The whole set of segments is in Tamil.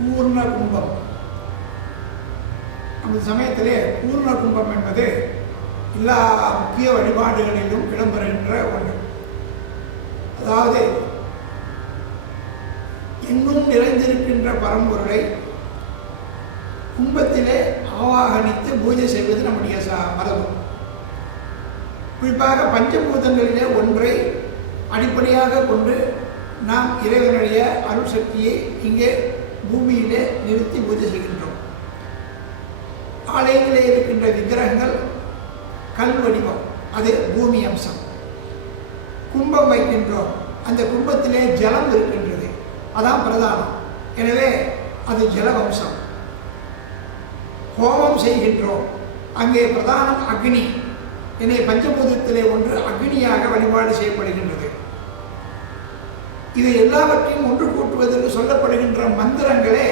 பூர்ண கும்பம். நமது சமயத்திலே பூர்ண கும்பம் என்பது எல்லா முக்கிய வழிபாடுகளிலும் இடம்பெறுகின்ற ஒன்று. அதாவது எங்கும் நிறைந்திருக்கின்ற பரம்பொருளை கும்பத்திலே ஆவாகனித்து பூஜை செய்வது நம்முடைய ச மரபு. குறிப்பாக பஞ்சபூதங்களிலே ஒன்றை அடிப்படையாக கொண்டு நாம் இறைவனுடைய அருள் சக்தியை இங்கே பூமியிலே நிறுத்தி பூஜை செய்கின்றோம். ஆலயங்களிலே இருக்கின்ற விக்கிரகங்கள் கல் வடிவம் அது பூமி அம்சம். கும்பம் வைக்கின்றோம். அந்த கும்பத்திலே ஜலம் இருக்கின்றது. அதான் பிரதானம். எனவே அது ஜலவம்சம். ஹோமம் செய்கின்றோம். அங்கே பிரதானம் அக்னி. எனவே பஞ்சபூதத்திலே ஒன்று அக்னியாக வழிபாடு செய்யப்படுகின்றது. இதை எல்லாவற்றையும் ஒன்று கூட்டுவதற்கு சொல்லப்படுகின்ற மந்திரங்களே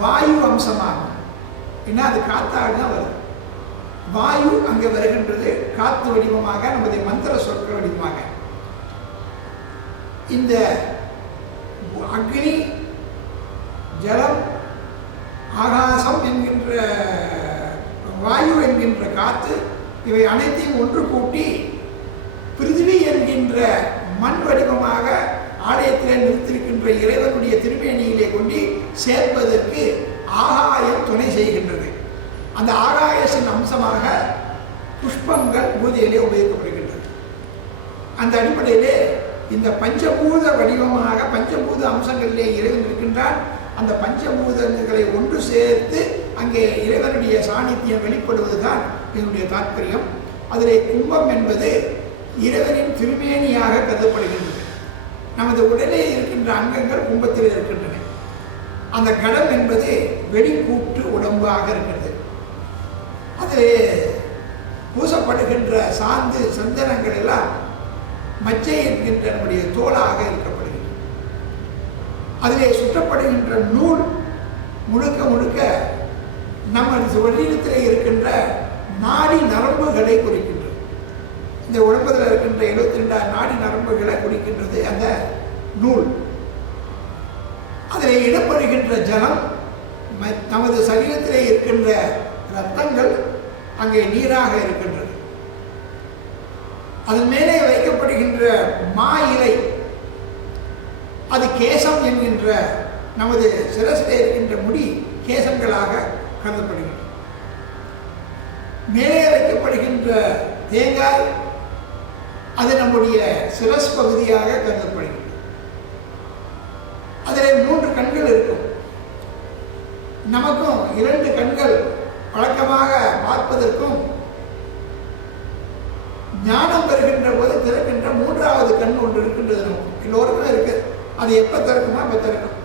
வாயு அம்சமாகும். ஏன்னா அது காத்தாக தான் வருது. வாயு அங்கே வருகின்றது காத்து வடிவமாக நமது மந்திர சொற்கள் வடிவமாக. இந்த அக்னி ஜலம் ஆகாசம் என்கின்ற வாயு என்கின்ற காத்து இவை அனைத்தையும் ஒன்று கூட்டி பிருத்திவி என்கின்ற மண் வடிவமாக ஆலயத்திலே நிறுத்திருக்கின்ற இறைவனுடைய திருமேனியிலே கொண்டு சேர்ப்பதற்கு ஆகாயம் துணை செய்கின்றது. அந்த ஆகாயத்தின் அம்சமாக புஷ்பங்கள் பூஜையிலே உபயோகிக்கப்படுகின்றது. அந்த அடிப்படையிலே இந்த பஞ்சபூத வடிவமாக பஞ்சபூத அம்சங்களிலே இறைவன் இருக்கின்றான். அந்த பஞ்சபூதங்களை ஒன்று சேர்த்து அங்கே இறைவனுடைய சாநித்தியம் வெளிப்படுவதுதான் இதனுடைய தாற்பயம் அதிலே கும்பம் என்பது இறைவனின் திருமேனியாக கருதப்படுகின்றது. நமது உடலே இருக்கின்ற அங்கங்கள் கும்பத்தில் இருக்கின்றன. அந்த கடம் என்பது வெளிக்கூட்டு உடம்பாக இருக்கிறது. அது பூசப்படுகின்ற சாந்து சந்தனங்கள் எல்லாம் மச்சை என்கின்ற நம்முடைய தோலாக இருக்கப்படுகிறது அதிலே சுற்றப்படுகின்ற நூல் முழுக்க முழுக்க நமது சரீரத்தில் இருக்கின்ற நாடி நரம்புகளை குறிக்கின்றது இந்த உடம்புல இருக்கின்ற எழுபத்தி ரெண்டாயிரம் நாடி நரம்புகளை குறிக்கின்றது அந்த நூல். அதில் இடப்படுகின்ற ஜலம் நமது சரீரத்திலே இருக்கின்ற ரத்தங்கள் அங்கே நீராக இருக்கின்றது. அதன் மேலே வைக்கப்படுகின்ற மா இலை அது கேசம் என்கின்ற நமது சிரசிலே இருக்கின்ற முடி கேசங்களாக கருதப்படுகின்றன மேலே வைக்கப்படுகின்ற தேங்காய் அது நம்முடைய சிரஸ் பகுதியாக கருதப்படுகிறது. அதில் மூன்று கண்கள் இருக்கும். நமக்கும் இரண்டு கண்கள் வழக்கமாக பார்ப்பதற்கும் ஞானம் பெறுகின்ற போது திறக்கின்ற மூன்றாவது கண் ஒன்று இருக்கின்றது நமக்கு. எல்லோருக்கும் இருக்கு. அது எப்போ திறக்குமோ அப்போ திறக்கும்.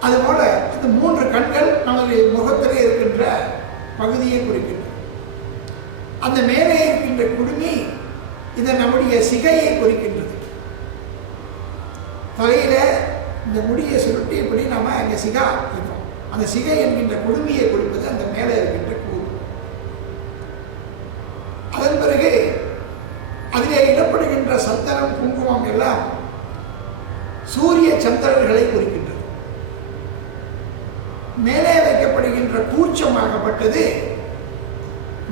அதுபோல இந்த மூன்று கண்கள் நமது முகத்திலே இருக்கின்ற பகுதியை குறிக்கின்றன. அந்த மேலே இருக்கின்ற குடுமி இது நம்முடைய சிகையை குறிக்கின்றது. தலையில் இந்த முடியை சுருட்டியபடி நம்ம அங்கே சிகா இருப்போம் அந்த சிகை என்கின்ற கொடுமையை குறிப்பது அந்த மேலே இருக்கின்ற கூறு அதன் பிறகு அதிலே இடப்படுகின்ற சந்தனம் குங்குமம் எல்லாம் சூரிய சந்திரர்களை குறிக்கின்றது. மேலே வைக்கப்படுகின்ற கூச்சமாகப்பட்டது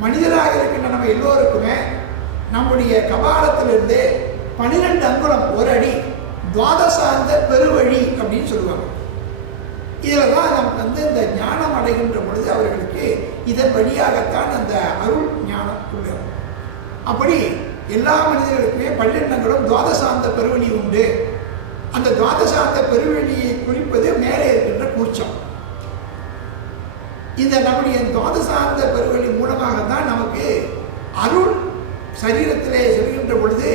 மனிதராக இருக்கின்ற நம்ம எல்லோருக்குமே நம்முடைய கபாலத்திலிருந்து பன்னிரெண்டு அங்குலம் ஒரு அடி துவாதசாந்த பெருவழி அப்படின்னு சொல்லுவாங்க. இதில் தான் நமக்கு வந்து இந்த ஞானம் அடைகின்ற பொழுது அவர்களுக்கு இதன் வழியாகத்தான் அந்த அருள் ஞானம் உள்ளது. அப்படி எல்லா மனிதர்களுக்குமே பன்னிரெண்டங்களும் துவாதசாந்த பெருவழி உண்டு. அந்த துவாதசாந்த பெருவழியை குறிப்பது மேலே இருக்கின்ற கூச்சம். இந்த நம்முடைய துவாதசாந்த பெருவழி மூலமாக தான் நமக்கு அருள் சரீரத்திலே செல்கின்ற பொழுது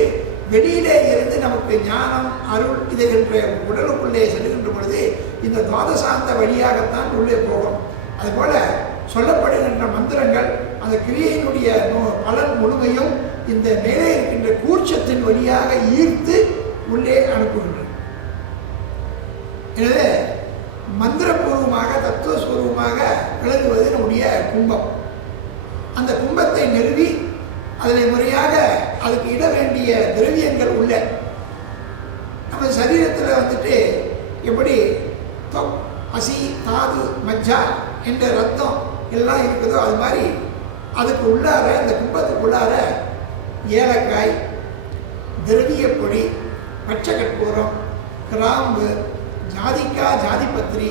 வெளியிலே இருந்து நமக்கு ஞானம் அருள் இதுகின்ற உடலுக்குள்ளே செல்கின்ற பொழுது இந்த துவாதசாந்த வழியாகத்தான் உள்ளே போகும். அதுபோல சொல்லப்படுகின்ற மந்திரங்கள் அந்த கிரியையினுடைய நோ- பலன் முழுமையும் இந்த மேலே இருக்கின்ற கூர்ச்சத்தின் வழியாக ஈர்த்து உள்ளே அனுப்புகின்றது எனவே மந்திரபூர்வமாக தத்துவஸ்வரூபமாக விளங்குவது நம்முடைய கும்பம். அந்த கும்பத்தை நிறுவி அதனை முறையாக அதுக்கு இட வேண்டிய திரவியங்கள் உள்ள நம்ம சரீரத்தில் வந்துட்டு எப்படி தொ- தாது மஜ்ஜா என்ற ரத்தம் எல்லாம் இருக்குதோ அது மாதிரி அதுக்கு உள்ளார இந்த கும்பத்துக்கு உள்ளார ஏலக்காய் திரவிய பொடி பச்சை கற்பூரம் கிராம்பு ஜாதிக்காய் ஜாதிபத்திரி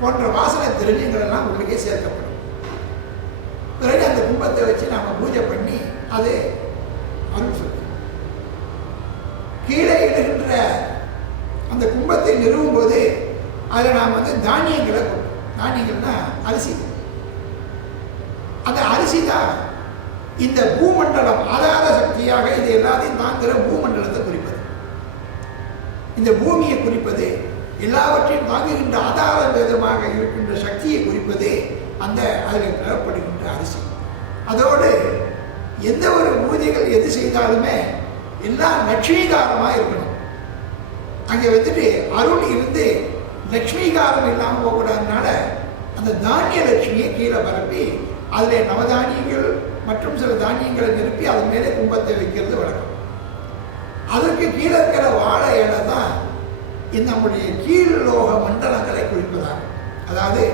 போன்ற வாசனை திரவியங்கள் எல்லாம் உள்ளே சேர்க்கப்படும். பிறகு அந்த கும்பத்தை வச்சு நாம் பூஜை பண்ணி அது அருள் கீழே இடுகின்ற அந்த கும்பத்தை நிறுவும் போது அதில் நாம் வந்து தானியங்களை கொடுப்போம். தானியங்கள்னா அரிசி. அந்த அரிசி தான் இந்த பூமண்டலம் ஆதார சக்தியாக இது எல்லாத்தையும் தாங்குகிற பூமண்டலத்தை குறிப்பது. இந்த பூமியை குறிப்பது எல்லாவற்றையும் தாங்குகின்ற ஆதார வேதமாக இருக்கின்ற சக்தியை குறிப்பது அந்த அதில் பெறப்படுகின்ற அரிசி. அதோடு எந்த ஒரு பூஜைகள் எது செய்தாலுமே எல்லாம் லட்சுமிகாரமாக இருக்கணும். அங்கே வந்துட்டு அருள் இருந்து லட்சுமிகாரம் இல்லாமல் போகக்கூடாதுனால அந்த தானிய லட்சுமியை கீழே பரப்பி அதில் நவதானியங்கள் மற்றும் சில தானியங்களை நிரப்பி அதன் மேலே கும்பத்தை வைக்கிறது வழக்கம். அதற்கு கீழே இருக்கிற வாழை இலை தான் நம்முடைய கீழ்லோக மண்டலங்களை குறிப்பதாகும் அதாவது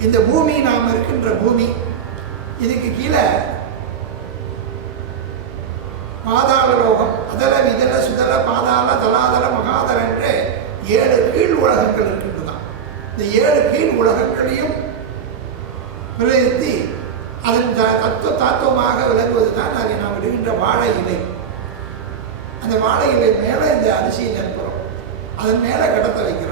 இந்த பூமி நாம் இருக்கின்ற பூமி இதுக்கு கீழே பாதாள லோகம் அதல விதல சுதல பாதாள தலாதல மகாதல என்று ஏழு கீழ் உலகங்கள் இருக்கின்றதாம் இந்த ஏழு கீழ் உலகங்களையும் விளைவித்து அதன் த- தத்துவ தாத்துவமாக விளங்குவது தான் அதை நாம் விடுகின்ற வாழை இலை. அந்த வாழை இலை மேலே இந்த அரிசியை நிரப்புகிறோம் அதன் மேலே கடத்த வைக்கிறோம்.